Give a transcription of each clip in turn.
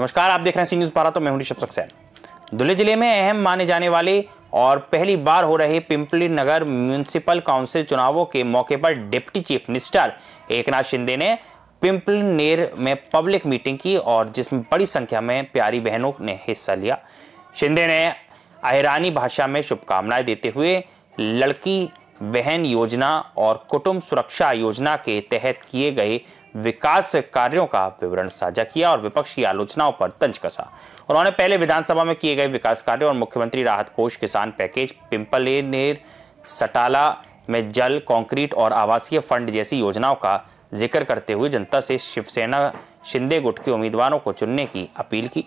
नमस्कार, आप देख रहे हैं सी न्यूज़ 12। तो मैं हूं ऋषभ सक्सेना। धुले जिले में अहम माने जाने वाले और पहली बार हो रहे पिंपली नगर म्युनिसिपल काउंसिल चुनावों के मौके पर deputy chief minister Eknath Shinde ने पिंपलनेर में पब्लिक मीटिंग की और जिसमें बड़ी संख्या में प्यारी बहनों ने हिस्सा लिया। शिंदे ने अहिरानी भाषा में शुभकामनाएं देते हुए लड़की बहन योजना और कुटुंब सुरक्षा योजना के तहत किए गए विकास कार्यों का विवरण साझा किया और विपक्ष की आलोचनाओं पर तंज कसा। उन्होंने पहले विधानसभा में किए गए विकास कार्यों और मुख्यमंत्री राहत कोष किसान पैकेज, पिंपलनेर सटाला में जल, कंक्रीट और आवासीय फंड जैसी योजनाओं का जिक्र करते हुए जनता से शिवसेना शिंदे गुट के उम्मीदवारों को चुनने की अपील की।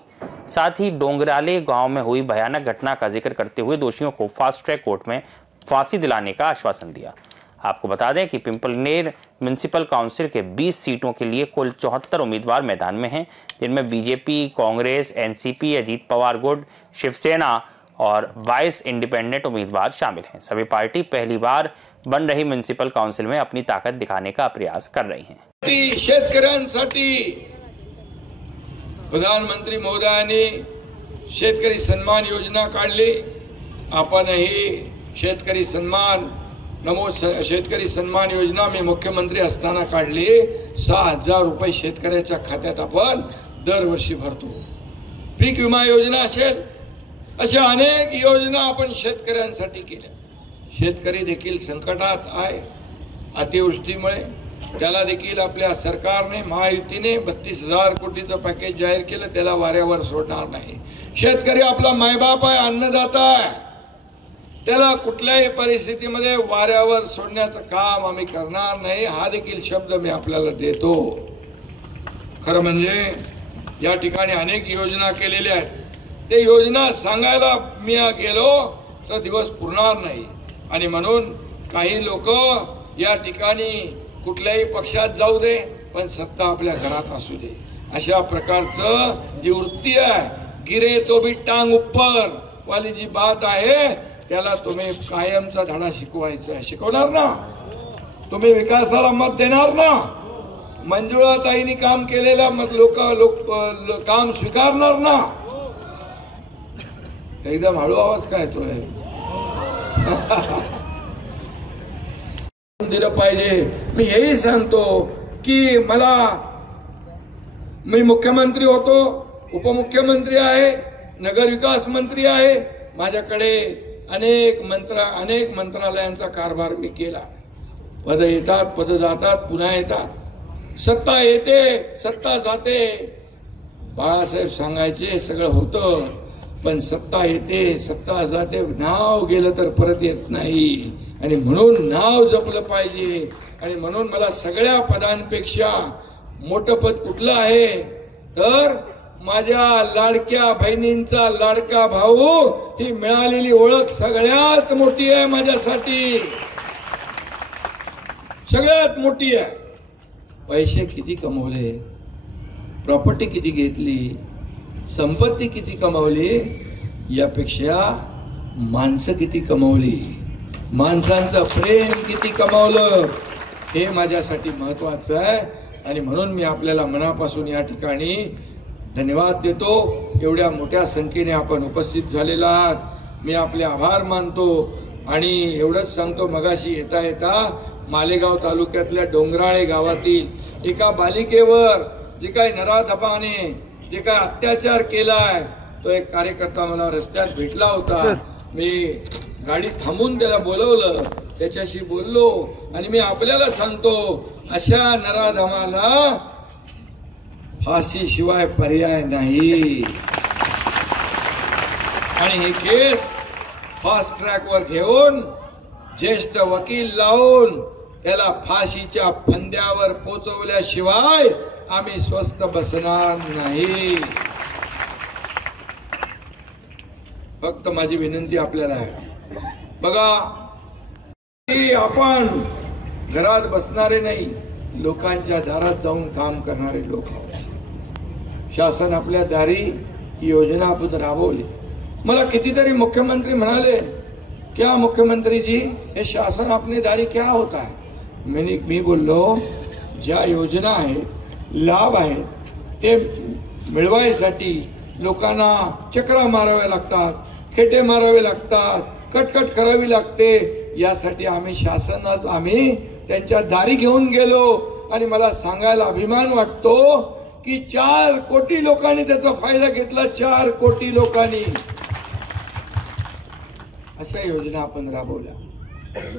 साथ ही डोंगराले गांव में हुई भयानक घटना का जिक्र करते हुए दोषियों को फास्ट ट्रैक कोर्ट में फांसी दिलाने का आश्वासन दिया। आपको बता दें कि पिंपलनेर म्युनिसिपल काउंसिल के 20 सीटों के लिए कुल 74 उम्मीदवार मैदान में हैं, जिनमें बीजेपी, कांग्रेस, एनसीपी, अजीत पवार गुट, शिवसेना और 22 इंडिपेंडेंट उम्मीदवार शामिल हैं। सभी पार्टी पहली बार बन रही म्युनिसिपल काउंसिल में अपनी ताकत दिखाने का प्रयास कर रही हैं। शेतकऱ्यांसाठी प्रधानमंत्री महोदयांनी शेतकरी सन्मान योजना काढली। आपणही शेतकरी सन्मान शेतकरी सन्मान योजना मी मुख्यमंत्री असताना काढली। 6,000 रुपये शेतकऱ्याच्या खात्यात आपण दरवर्षी भरतो। पीक विमा योजना असेल, अशा अनेक योजना आपण शेतकऱ्यांसाठी केल्या। शेतकरी देखील संकटात आहे अतिवृष्टीमुळे। त्याला देखील आपल्या सरकारने महायुतीने 32,000 कोटीचं पॅकेज जाहीर केलं, त्याला वाऱ्यावर सोडणार नाही। शेतकरी आपला मायबाप आहे, अन्नदाता आहे, त्याला कुठल्याही परिस्थितीमध्ये वाऱ्यावर सोडण्याचं काम आम्ही करणार नाही, हा देखील शब्द मी आपल्याला देतो। खरं म्हणजे या ठिकाणी अनेक योजना केलेल्या आहेत। ते योजना सांगायला मी गेलो तर दिवस पुरणार नाही आणि म्हणून काही लोक या ठिकाणी कुठल्याही पक्षात जाऊ दे पण सत्ता आपल्या घरात असू दे, अशा प्रकारचं जी वृत्ती आहे, गिरे तो भी टांग ऊपर वाली जी बात आहे, त्याला तुम्ही कायमचा धडा शिकवायचा आहे। शिकवणार ना? तुम्ही विकासाला मत देणार ना? मंजुळाताईंनी काम केलेला मत लोक काम स्वीकारणार ना? एकदम हळू आवाज काय येतोय? दिलं पाहिजे। मी हेही सांगतो की मी मुख्यमंत्री होतो, उपमुख्यमंत्री आहे, नगर विकास मंत्री आहे, माझ्याकडे अनेक मंत्रालयांचा कारभार मी केला। पद येतात, पद जातात, पुन्हा येतात, सत्ता येते, सत्ता जाते। बाळासाहेब सांगायचे सगळं होतं, पण सत्ता येते, सत्ता जाते, नाव गेलं तर परत येत नाही आणि म्हणून नाव जपलं पाहिजे। आणि म्हणून मला सगळ्या पदांपेक्षा मोठं पद कुठलं आहे तर माझ्या लाडक्या बहिणींचा लाडका भाऊ ही मिळालेली ओळख सगळ्यात मोठी आहे माझ्यासाठी, सगळ्यात मोठी आहे। पैसे किती कमवले, प्रॉपर्टी किती घेतली, संपत्ती किती कमावली, यापेक्षा माणसं किती कमावली, माणसांचं प्रेम किती कमावलं, हे माझ्यासाठी महत्त्वाचं आहे। आणि म्हणून मी आपल्याला मनापासून या ठिकाणी धन्यवाद देतो। एवढ्या मोठ्या संख्येने आपण उपस्थित झालेला आहात, मी आपले आभार मानतो। आणि एवढंच सांगतो, मगाशी येता येता मालेगाव तालुक्यातल्या डोंगराळे गावातील एका बालिकेवर जे काही नराधमाने जे काही अत्याचार केलाय, तो एक कार्यकर्ता मला रस्त्यात भेटला होता। मी गाडी थांबून त्याला बोलवलं, त्याच्याशी बोललो आणि मी आपल्याला सांगतो, अशा नराधमाला फाशी शिवाय पर्याय नाही। आणि ही केस फास्ट ट्रॅक वर घेऊन ज्येष्ठ वकील लावून त्याला फाशीच्या फंद्यावर पोचवल्याशिवाय आम्ही स्वस्थ बसणार नाही। फक्त माझी विनंती आपल्याला आहे, बघा की आपण घरात बसणारे नाही, लोकांच्या दारात जाऊन काम करणारे लोक आहोत। शासन आपल्या दारी ही योजना आपण राबवली। मला कितीतरी मुख्यमंत्री म्हणाले, क्या मुख्यमंत्री जी हे शासन अपने दारी क्या होता है? मी बोललो, ज्या योजना आहेत, लाभ आहेत, ते मिळवायसाठी लोकांना चक्रा माराव्या लागतात, खेटे मारावे लागतात, कटकट करावी लागते। यासाठी आम्ही त्यांच्या दारी घेऊन गेलो आणि मला सांगायला अभिमान वाटतो की 4 कोटी लोकांनी त्याचा फायदा घेतला। 4 कोटी लोकांनी अशा योजना आपण राबवल्या।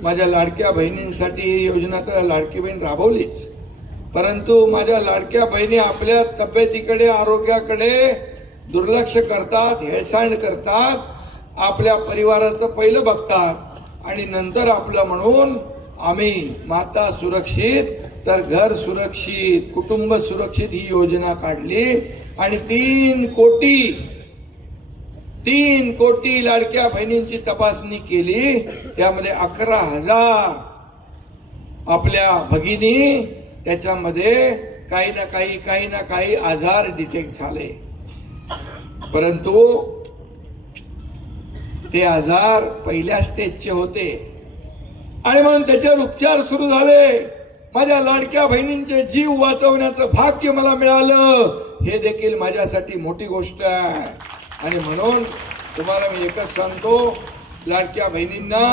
माझ्या लाडक्या बहिणींसाठी ही योजना तर लाडकी बहीण राबवलीच, परंतु माझ्या लाडक्या बहिणी आपल्या तब्येतीकडे, आरोग्याकडे दुर्लक्ष करतात, हेळसांड करतात, आपल्या परिवाराचं पहिलं बघतात आणि नंतर आपलं म्हणून आम्ही माता सुरक्षित तर घर सुरक्षित, कुटुंब सुरक्षित ही योजना काढली आणि 3 कोटी लाडक्या बहिणींची तपासणी केली। त्यामध्ये 11,000 आपल्या भगिनी त्याच्यामध्ये काही ना काही आजार डिटेक्ट झाले, परंतु ते आजार पहिल्या स्टेजचे होते आणि म्हणून त्याच्यावर उपचार सुरू झाले। माझ्या लाडक्या बहिणींचे जीव वाचवण्याचं भाग्य मला मिळालं, हे देखील माझ्यासाठी मोठी गोष्ट आहे। आणि म्हणून तुम्हाला मी एकच सांगतो, लाडक्या बहिणींना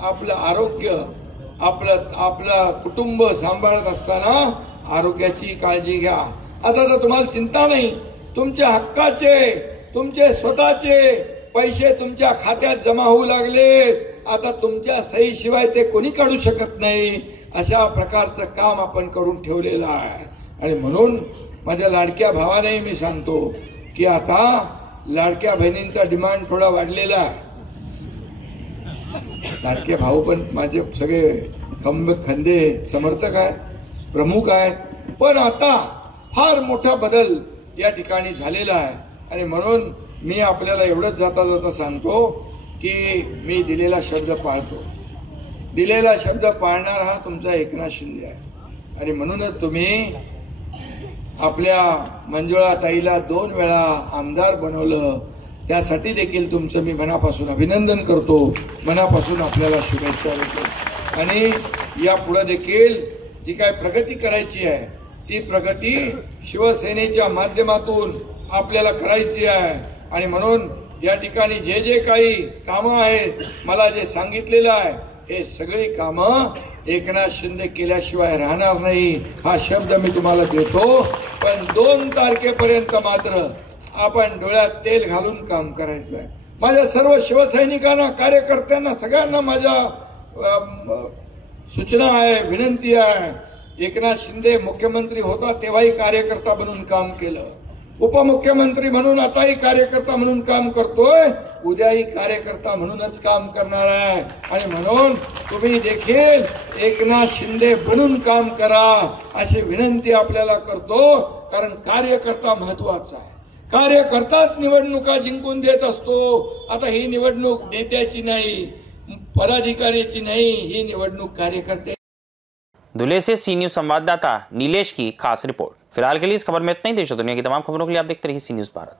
आपलं आरोग्य, आपलं कुटुंब सांभाळत असताना आरोग्याची काळजी घ्या। आता तर तुम्हाला चिंता नाही, तुमच्या हक्काचे, तुमचे स्वतःचे पैसे तुमच्या खात्यात जमा होऊ लागले। आता तुमच्या सहीशिवाय ते कोणी काढू शकत नाही, अशा प्रकारचं काम आपण करून ठेवलेलं आहे। आणि म्हणून माझ्या लाडक्या भावाने मी सांगतो की आता लाडक्या बहिणींचा डिमांड थोडा वाढलेला आहे। लाडके भाऊ पण माझे सगळे खंदे समर्थक आहेत, प्रमुख आहेत, पण आता फार मोठा बदल या ठिकाणी झालेला आहे। आणि म्हणून मी आपल्याला एवढंच जाता सांगतो की मी दिलेला शब्द पाळतो। दिलेला शब्द पाळणारा हा तुमचा एकनाथ शिंदे आहे। आणि म्हणूनच तुम्ही आपल्या मंजुळा ताईला 2 वेळा आमदार बनवलं, त्यासाठी देखील तुमचं मी मनापासून अभिनंदन करतो, मनापासून आपल्याला शुभेच्छा देतो। आणि यापुढे देखील जी काय प्रगती करायची आहे ती प्रगती शिवसेनेच्या माध्यमातून आपल्याला करायची आहे। आणि म्हणून या ठिकाणी जे काही कामं आहेत, मला जे सांगितलेलं आहे, हे सगळी कामं एकनाथ शिंदे केल्याशिवाय राहणार नाही, हा शब्द मी तुम्हाला देतो। पण 2 तारखेपर्यंत मात्र आपण डोळ्यात तेल घालून काम करायचं आहे। माझ्या सर्व शिवसैनिकांना, कार्यकर्त्यांना, सगळ्यांना माझ्या सूचना आहे, विनंती आहे। एकनाथ शिंदे मुख्यमंत्री होता तेव्हाही कार्यकर्ता बनून काम केलं, उपमुख्यमंत्री म्हणून आताही कार्यकर्ता म्हणून काम करतोय, उद्याही कार्यकर्ता म्हणूनच काम करणार आहे। आणि म्हणून तुम्ही देखील एकनाथ शिंदे बनून काम करा अशी विनंती आपल्याला करतो, कारण कार्यकर्ता महत्वाचा आहे। कार्यकर्ताच निवडणुका जिंकून देत असतो। आता ही निवडणूक नेत्याची नाही, पदाधिकाऱ्याची नहीं, ही निवडणूक कार्यकर्ते। धुले से सी न्यूज संवाददाता नीलेश की खास रिपोर्ट। फिलहाल के लिए इस खबर में इतना ही। देश और दुनिया की तमाम खबरों के लिए आप देखते रहिए सी न्यूज भारत।